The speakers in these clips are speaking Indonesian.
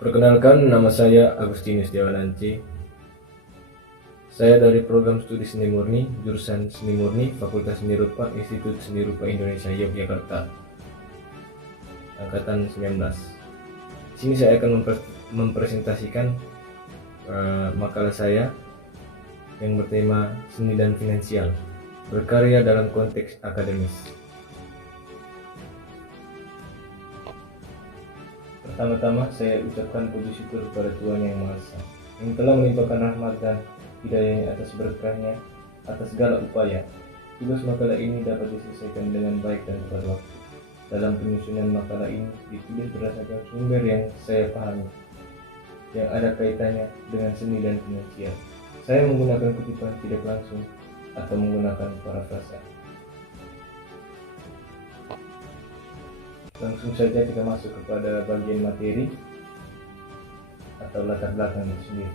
Perkenalkan, nama saya Agustinus Dewananci. Saya dari program studi Seni Murni, jurusan Seni Murni, Fakultas Seni Rupa, Institut Seni Rupa Indonesia Yogyakarta, angkatan 19. Di sini saya akan mempresentasikan makalah saya yang bertema Seni dan Finansial, berkarya dalam konteks akademis. Pertama-tama saya ucapkan puji syukur kepada Tuhan Yang Maha Esa yang telah melimpahkan rahmat dan hidayahnya atas berkahnya atas segala upaya. Tugas makalah ini dapat diselesaikan dengan baik dan tepat waktu. Dalam penyusunan makalah ini ditulis berdasarkan sumber yang saya pahami, yang ada kaitannya dengan seni dan finansial. Saya menggunakan kutipan tidak langsung atau menggunakan parafrasa. Langsung saja kita masuk kepada bagian materi atau latar belakang itu sendiri.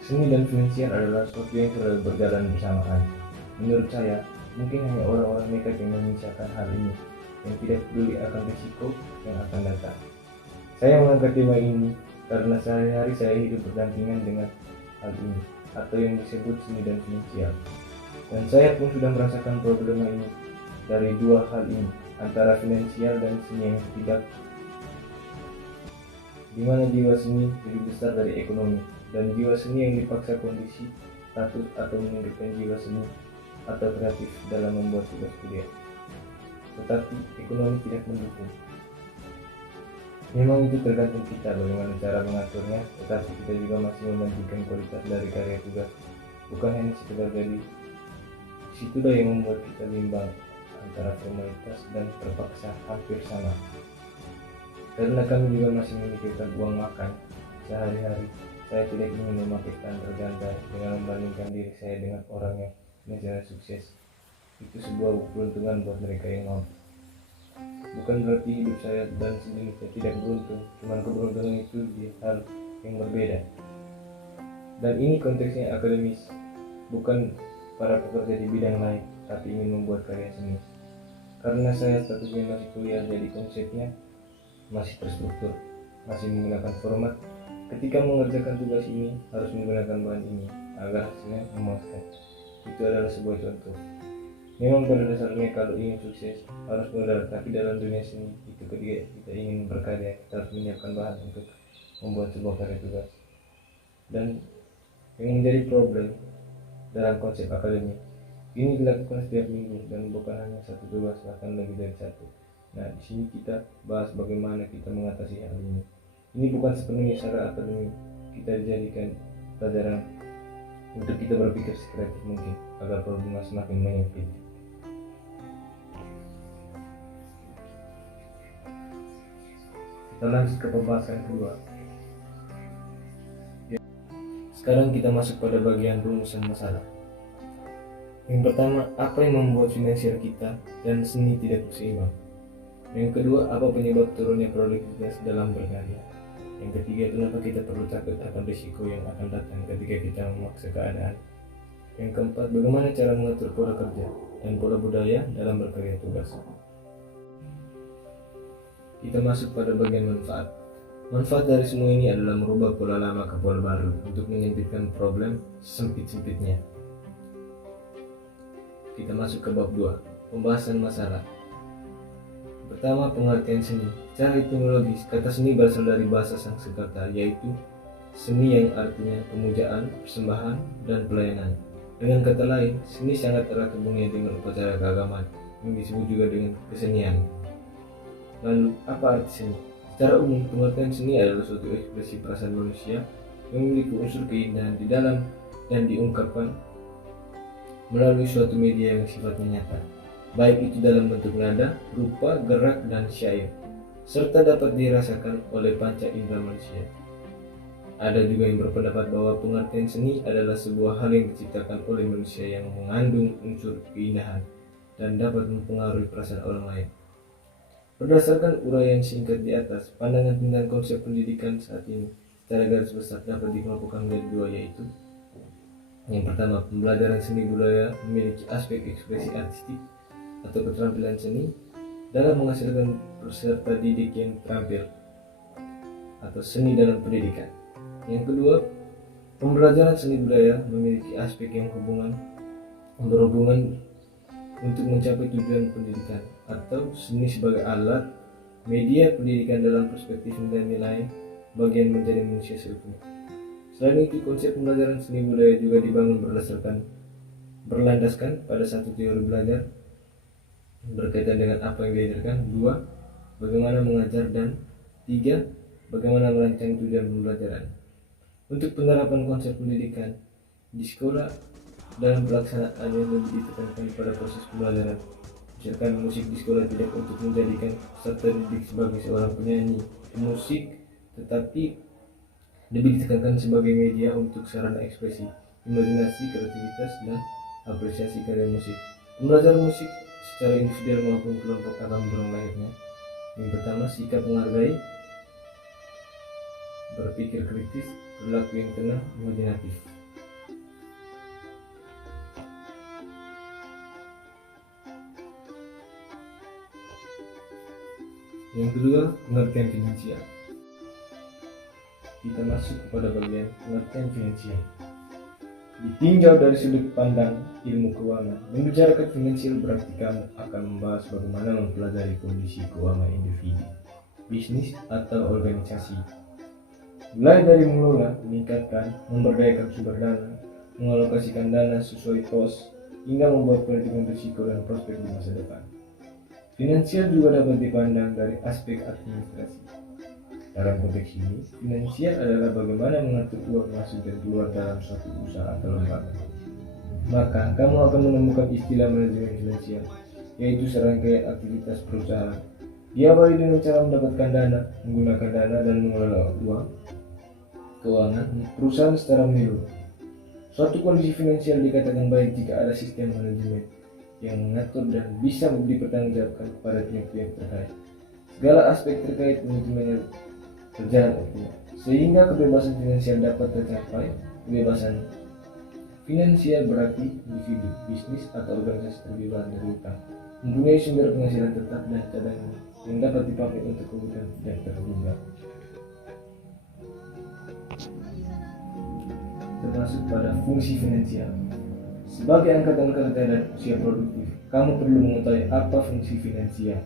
Seni dan finansial adalah sesuatu yang selalu berjalan bersamaan. Menurut saya, mungkin hanya orang-orang nekat yang menyisakan hal ini, yang tidak peduli akan risiko yang akan datang. Saya mengangkat tema ini karena sehari-hari saya hidup berdampingan dengan hal ini, atau yang disebut seni dan finansial. Dan saya pun sudah merasakan problema ini dari dua hal ini, antara finansial dan seni yang tidak, di mana jiwa seni lebih besar dari ekonomi, dan jiwa seni yang dipaksa kondisi, status, atau menyingkirkan jiwa seni atau kreatif dalam membuat tugas kuliah. Tetapi ekonomi tidak mendukung. Memang itu tergantung kita bagaimana cara mengaturnya, tetapi kita juga masih mementingkan kualitas dari karya tugas, bukan hanya sekedar jadi. Situlah yang membuat kita bimbang antara formalitas dan terpaksa hampir sama. Karena kami juga masih memikirkan uang makan sehari-hari, saya tidak ingin memakai standar ganda dengan membandingkan diri saya dengan orang yang finansialnya sukses. Itu sebuah keberuntungan buat mereka yang mampu. Bukan berarti hidup saya dan sejenisnya tidak beruntung, cuman keberuntungan itu di hal yang berbeda. Dan ini konteksnya akademis, bukan para pekerja di bidang lain, tapi ingin membuat karya seni. Karena saya statusnya masih kuliah, jadi konsepnya masih terstruktur, masih menggunakan format. Ketika mengerjakan tugas ini, harus menggunakan bahan ini agar hasilnya memuaskan. Itu adalah sebuah contoh. Memang pada dasarnya kalau ingin sukses harus modal, tapi dalam dunia seni itu ketika kita ingin berkarya, kita harus menyiapkan bahan untuk membuat sebuah karya tugas. Dan yang menjadi problem dalam konsep akademik ini dilakukan setiap minggu dan bukan hanya satu tugas, bahkan lebih dari satu. Nah, di sini kita bahas bagaimana kita mengatasi hal ini. Ini bukan sepenuhnya secara akademik, kita dijadikan pelajaran untuk kita berpikir sekreatif mungkin agar problema semakin menyempit. Kita lanjut ke pembahasan kedua. Sekarang kita masuk pada bagian rumusan masalah. Yang pertama, apa yang membuat finansial kita dan seni tidak seimbang? Yang kedua, apa penyebab turunnya produktivitas dalam berkarya? Yang ketiga, kenapa kita perlu takut akan risiko yang akan datang ketika kita memaksa keadaan? Yang keempat, bagaimana cara mengatur pola kerja dan pola budaya dalam berkarya tugas? Kita masuk pada bagian manfaat. Manfaat dari semua ini adalah merubah pola lama ke pola baru untuk menyempitkan problem sempit-sempitnya. Kita masuk ke bab 2, pembahasan masalah. Pertama, pengertian seni. Secara etimologis, kata seni berasal dari bahasa Sanskerta, yaitu seni yang artinya pemujaan, persembahan, dan pelayanan. Dengan kata lain, seni sangat erat hubungannya dengan upacara keagamaan, yang disebut juga dengan kesenian. Lalu, apa arti seni? Secara umum, pengertian seni adalah suatu ekspresi perasaan manusia yang memiliki unsur keindahan di dalam dan diungkapkan melalui suatu media yang sifatnya nyata, baik itu dalam bentuk nada, rupa, gerak, dan syair, serta dapat dirasakan oleh panca indera manusia. Ada juga yang berpendapat bahwa pengertian seni adalah sebuah hal yang diciptakan oleh manusia yang mengandung unsur keindahan dan dapat mempengaruhi perasaan orang lain. Berdasarkan uraian singkat di atas, pandangan tentang konsep pendidikan saat ini secara garis besar dapat dikelompokkan menjadi dua, yaitu yang pertama, pembelajaran seni budaya memiliki aspek ekspresi artistik atau keterampilan seni dalam menghasilkan peserta didik yang terampil. atau seni dalam pendidikan. Yang kedua, pembelajaran seni budaya memiliki aspek yang berhubungan untuk mencapai tujuan pendidikan atau seni sebagai alat media pendidikan dalam perspektif nilai-nilai bagian menjadi manusia seutuhnya. Selain itu, konsep pembelajaran seni budaya juga dibangun berlandaskan pada satu teori belajar berkaitan dengan apa yang diajarkan, dua, bagaimana mengajar, dan tiga, bagaimana merancang tujuan pembelajaran. Untuk penerapan konsep pendidikan di sekolah dalam pelaksanaannya lebih ditekankan pada proses pembelajaran. Misalkan musik di sekolah tidak untuk menjadikan peserta didik sebagai seorang penyanyi musik, tetapi lebih ditekankan sebagai media untuk sarana ekspresi, imajinasi, kreativitas, dan apresiasi karya musik. Pembelajaran musik secara individual maupun kelompok akan mendorong lahirnya. Yang pertama, sikap menghargai, berpikir kritis, perilaku yang tenang, imajinatif. Yang kedua, pengertian finansial. Kita masuk kepada bagian pengertian finansial. Ditinjau dari sudut pandang ilmu keuangan, membicarakan finansial berarti kamu akan membahas bagaimana mempelajari kondisi keuangan individu, bisnis, atau organisasi. Mulai dari mengelola, meningkatkan, memberdayakan sumber dana, mengalokasikan dana sesuai pos, hingga membuat perhitungan risiko dan prospek di masa depan. Finansial juga dapat dipandang dari aspek administrasi. Dalam konteks ini, finansial adalah bagaimana mengatur uang masuk dan keluar dalam suatu usaha atau lembaga. Maka, kamu akan menemukan istilah manajemen finansial, yaitu serangkaian aktivitas perusahaan. Diawali dengan cara mendapatkan dana, menggunakan dana, dan mengelola uang keuangan perusahaan secara menyeluruh. Suatu kondisi finansial dikatakan baik jika ada sistem manajemen yang mengatur dan bisa dipertanggungjawabkan kepada pihak-pihak terkait. Segala aspek terkait manajemennya berjalan optimal, sehingga kebebasan finansial dapat tercapai. Kebebasan finansial berarti individu, bisnis, atau organisasi terbebas dari hutang, mempunyai sumber penghasilan tetap dan cadangan yang dapat dipakai untuk kebutuhan tidak terduga, termasuk pada fungsi finansial. Sebagai angkatan kerja dan usia produktif, kamu perlu mengetahui apa fungsi finansial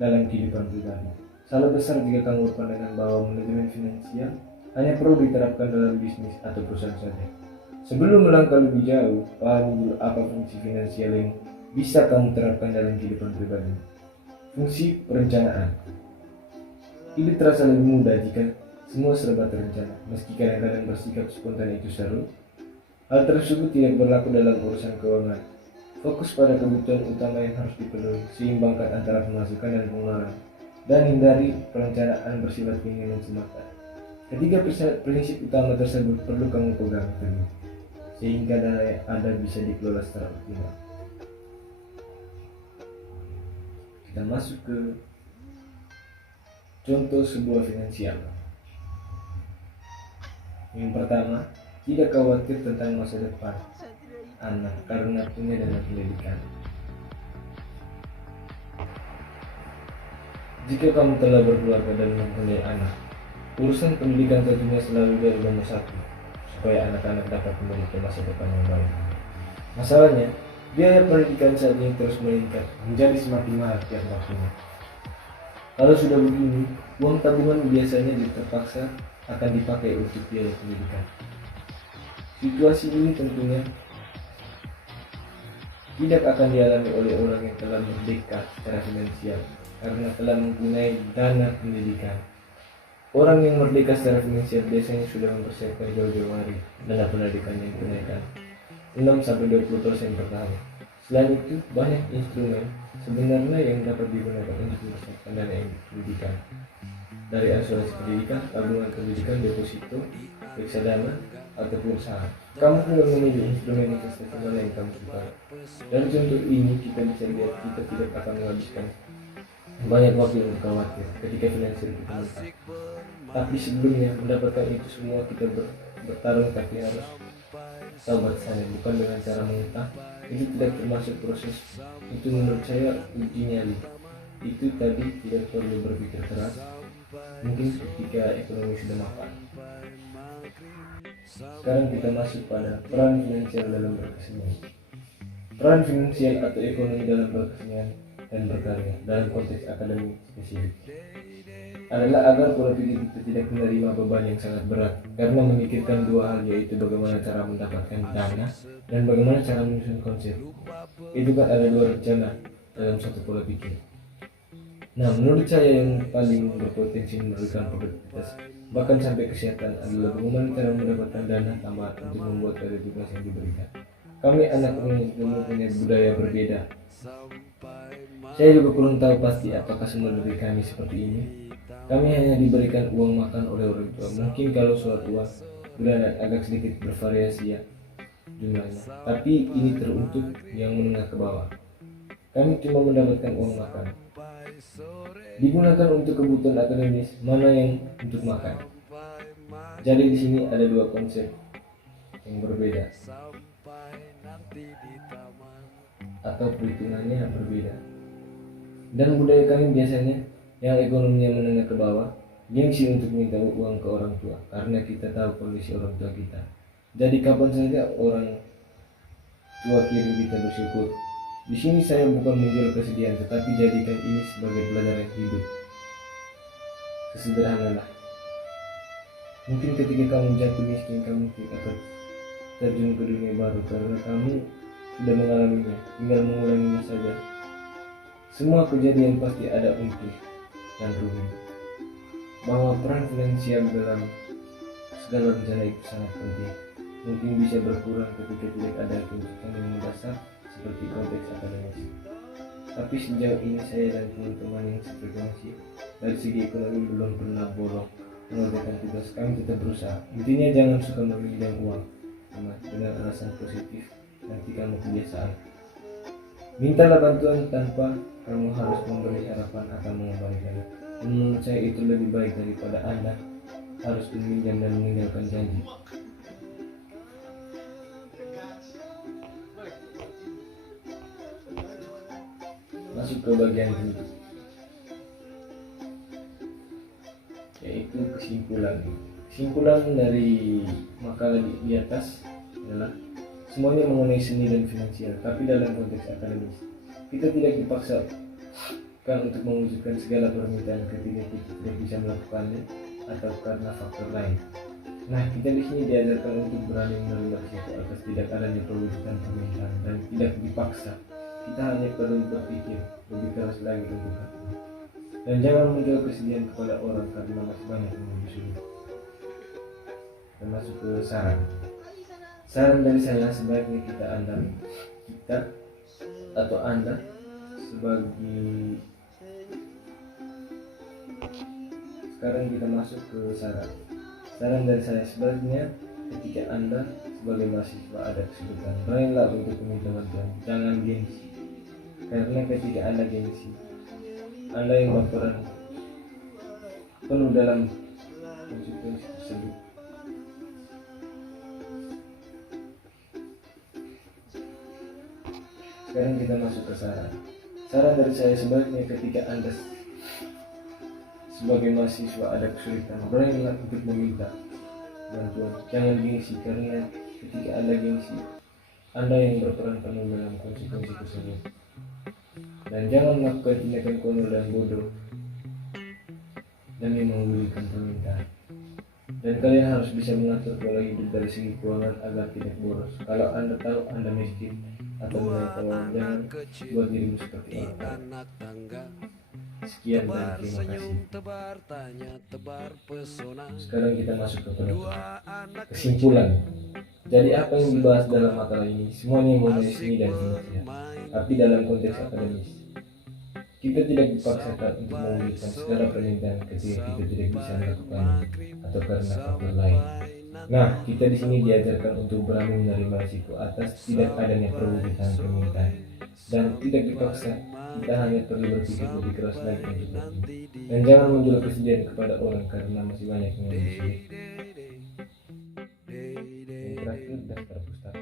dalam kehidupan pribadi. Salah besar jika kamu berpandangan bahwa manajemen finansial hanya perlu diterapkan dalam bisnis atau perusahaan saja. Sebelum melangkah lebih jauh, pahami dulu apa fungsi finansial yang bisa kamu terapkan dalam kehidupan pribadi. Fungsi perencanaan. Ini terasa lebih mudah jika semua serba terencana, meski kadang-kadang bersikap spontan itu seru. Hal tersebut tidak berlaku dalam urusan keuangan. Fokus pada kebutuhan utama yang harus dipenuhi, seimbangkan antara pemasukan dan pengeluaran, dan hindari perencanaan bersifat keinginan semata. Ketiga prinsip utama tersebut perlu kamu pegang teguh, sehingga dana yang ada bisa dikelola secara optimal. Kita masuk ke contoh sebuah finansial. Yang pertama, tidak khawatir tentang masa depan anak karena punya dana pendidikan. Jika kamu telah berkeluarga dan mempunyai anak, urusan pendidikan tentunya selalu dari nomor satu, supaya anak-anak dapat memiliki masa depan yang baik. Masalahnya, biaya pendidikan saat ini terus meningkat, menjadi semakin mahal tiap tahunnya. Kalau sudah begini, uang tabungan biasanya terpaksa akan dipakai untuk biaya pendidikan. Situasi ini tentunya tidak akan dialami oleh orang yang telah merdeka secara finansial karena telah mempunyai dana pendidikan. Orang yang merdeka secara finansial biasanya sudah mempersiapkan jauh-jauh hari dana pendidikan yang kenaikan 6-20% per tahun. Selain itu, banyak instrumen sebenarnya yang dapat digunakan untuk mempersiapkan dana pendidikan, dari asuransi pendidikan, tabungan pendidikan, deposito, reksadana, ataupun saham. Kamu tinggal memilih instrumen investasi mana yang kamu suka. Dari contoh ini kita bisa lihat kita tidak akan menghabiskan banyak waktu untuk khawatir ketika finansial kita meningkat. Tapi sebelumnya mendapatkan itu semua kita bertarung, tapi harus sabar sana, bukan dengan cara mengutang. Itu tidak termasuk proses. Itu menurut saya uji nyali. Itu tadi tidak perlu berpikir keras, mungkin ketika ekonomi sudah mapan. Sekarang kita masuk pada peran finansial dalam berkesenian. Peran finansial atau ekonomi dalam berkesenian dan berkarya dalam konteks akademik spesifik adalah agar pola pikir kita tidak menerima beban yang sangat berat karena memikirkan dua hal, yaitu bagaimana cara mendapatkan dana dan bagaimana cara menyusun konsep. Itu kan ada dua rencana dalam satu pola pikir. Nah, menurut saya yang paling berpotensi memberikan produktivitas bahkan sampai kesehatan adalah bagaimana cara mendapatkan dana tambahan untuk membuat karya tugas yang diberikan. Kami anak mempunyai budaya berbeda. Saya juga kurang tahu pasti apakah semua dari kami seperti ini. Kami hanya diberikan uang makan oleh orang tua. Mungkin kalau soal uang bulanan agak sedikit bervariasi ya jumlahnya, tapi ini teruntuk yang menengah ke bawah. Kami cuma mendapatkan uang makan, digunakan untuk kebutuhan akademis, mana yang untuk makan. Jadi di sini ada dua konsep yang berbeda atau perhitungannya berbeda. Dan budaya kami biasanya yang ekonominya menengah ke bawah, gengsi untuk minta uang ke orang tua karena kita tahu kondisi orang tua kita. Jadi kapan saja orang tua kirim kita bersyukur. Di sini saya bukan menjual kesedihan, tetapi jadikan ini sebagai pelajaran hidup. Sesederhanalah. Mungkin ketika kamu jatuh miskin, kamu akan terjun ke dunia baru karena kamu sudah mengalaminya, tinggal mengulanginya saja. Semua kejadian pasti ada untung dan rugi. Bahwa peran finansial dalam segala rencana itu sangat penting. Mungkin bisa berkurang ketika tidak ada tuntutan yang mendasar seperti konteks akademis. Tapi sejauh ini saya dan teman-teman yang sefrekuensi dari segi ekonomi belum pernah bolong mengerjakan tugas. Kami tetap berusaha. Intinya jangan suka meminjam uang dengan alasan positif, nanti kamu kebiasaan. Mintalah bantuan tanpa kamu harus memberi harapan akan mengembalikannya. Menurut saya itu lebih baik daripada Anda harus meminjam dan meninggalkan janji. Masuk ke bagian ini, yaitu kesimpulan. Kesimpulan dari makalah di atas adalah semuanya mengenai seni dan finansial, tapi dalam konteks akademis. Kita tidak dipaksakan untuk mewujudkan segala permintaan ketika kita tidak bisa melakukannya atau karena faktor lain. Nah, kita di sini diajarkan untuk berani menerima risiko atas tidak adanya perwujudan permintaan dan tidak dipaksa. Kita hanya perlu berpikir lebih keras lagi untuk hati. Dan jangan menjual kesedihan kepada orang karena masih banyak yang lebih sulit. Kita masuk ke saran. Saran dari saya, sebaiknya kita atau Anda sebagai, sekarang kita masuk ke saran. Saran dari saya, sebaiknya ketika Anda sebagai mahasiswa ada kesulitan, beranilah untuk meminta bantuan, jangan gengsi. Karena ketika Anda gengsi, Anda yang berperan penuh dalam konsekuensi tersebut. Sekarang kita masuk ke saran. Saran dari saya, sebaiknya ketika Anda sebagai mahasiswa ada kesulitan, beranilah untuk meminta bantuan, jangan gengsi. Karena ketika Anda gengsi, Anda yang berperan penuh dalam konsekuensi tersebut. Dan jangan melakukan tindakan konyol dan bodoh demi menggulirkan permintaan. Dan kalian harus bisa mengatur pola hidup dari segi keuangan agar tidak boros. Kalau Anda tahu Anda miskin atau menaik pengeluaran, jangan buat dirimu seperti orang kaya. Sekian dan terima kasih. Sekarang kita masuk ke penutup. Kesimpulan. Jadi apa yang dibahas dalam makalah ini semuanya mengenai seni dan finansial, tapi dalam konteks akademis. Kita tidak dipaksakan untuk mewujudkan segala permintaan ketika kita tidak bisa melakukannya atau karena faktor lain. Nah, kita di sini diajarkan untuk berani menerima risiko atas tidak adanya perwujudan permintaan dan tidak dipaksa. Kita hanya perlu berpikir lebih keras lagi untuk berpikir. Dan jangan menjual kesedihan kepada orang karena masih banyak yang lebih sulit. Yang terakhir, daftar pustaka.